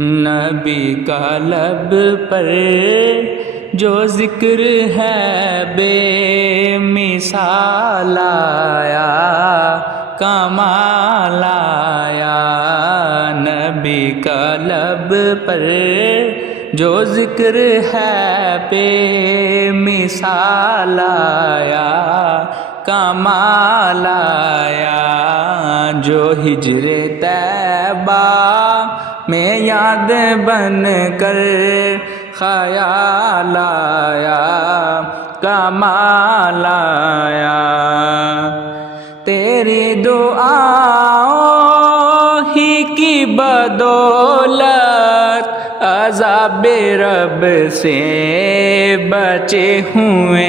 نبی کا لب پر جو ذکر ہے بے مثال آیا، کمال آیا۔ نبی کا لب پر جو ذکر ہے بے مثال آیا، کمال آیا۔ جو ہجر طیبہ میں یاد بن کر خیال آیا، کمال آیا۔ تیری دعاؤں ہی کی بدولت عذاب رب سے بچے ہوئے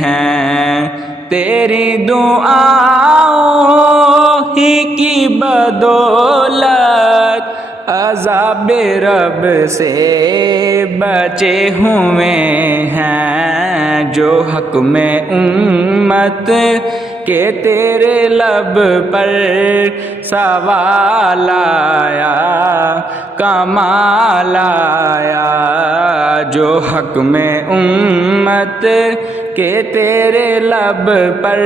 ہیں، تیری دعاؤں ہی کی بدولت عذاب رب سے بچے ہوئے ہیں۔ جو حق میں امت کہ تیرے لب پر سوال آیا، کمال آیا۔ جو حق میں امت کہ تیرے لب پر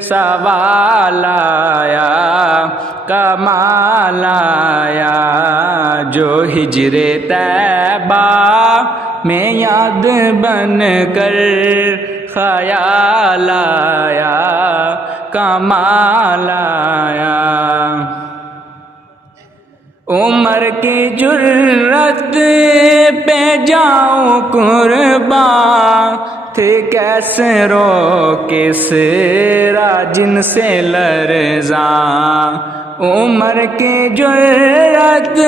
سوال آیا، کمال آیا۔ جو ہجر طیبہ میں یاد بن کر خیال آیا، کمال آیا۔ عمر کی جرت پہ جاؤں قرباں، تھے کیسے رو کس راجن سے لرزاں۔ عمر کی جرت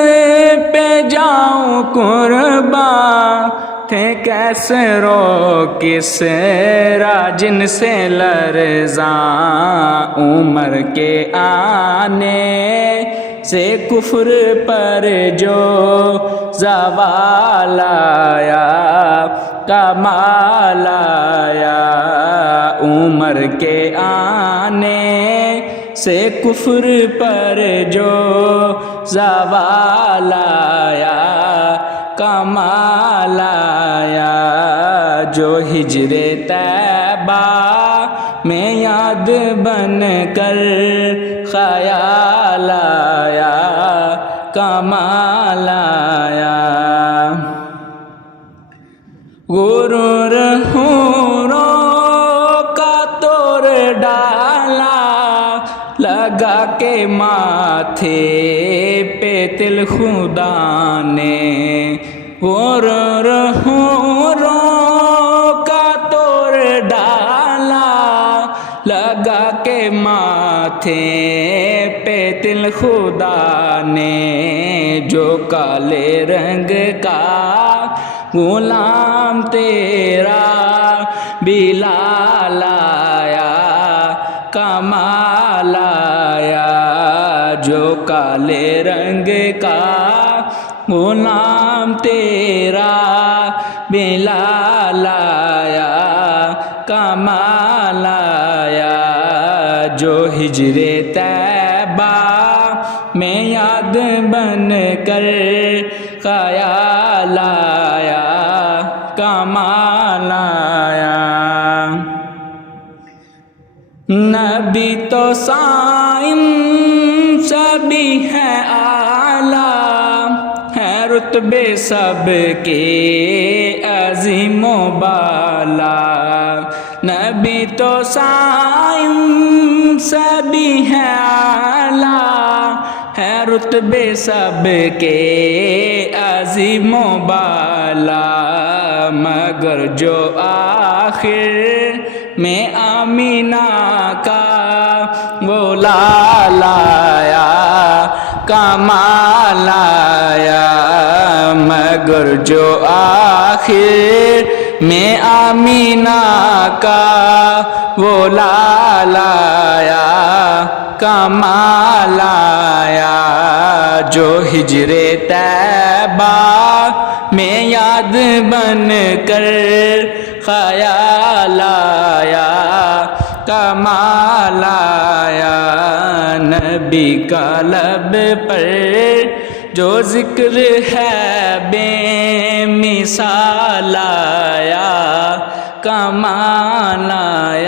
پہ جاؤں قرباں، تھے کیسے رو کس راجن سے لرزاں۔ عمر کے آنے سے کفر پر جو زوال آیا، کمال آیا۔ عمر کے آنے سے کفر پر جو زوال آیا، کمال آیا۔ جو ہجر طیبہ میں یاد بن کر خیال آیا، کمال آیا۔ غرور حوروں کا توڑ ڈالا، لگا کے ماتھے پہ تل خدا نے۔ غرور حوروں کا توڑ ڈالا، لگا کے ماتھے پہ تل خدا نے۔ جو کالے رنگ کا غلام تیرا بلال آیا، کمال آیا۔ جو کالے رنگ کا غلام تیرا بلال آیا، کمال آیا۔ جو ہجر طیبہ میں یاد بن کر خیال آیا، کمال آیا۔ نبی تو صائم سبھی ہے اعلیٰ، ہے رتبے سب کے عظیم و بالا۔ نبی تو صائم سبھی ہے اعلیٰ، ہے رتبے سب کے عظیم و بالا۔ مگر جو آخر میں آمینہ کا وہ لال آیا، کمال آیا۔ مگر جو آخر میں آمینہ کا وہ لال آیا، کمال آیا۔ جو ہجر طیبہ میں یاد بن کر خیال آیا، کمال آیا۔ نبی کا لب پر جو ذکر ہے بے مثال آیا، کمال آیا۔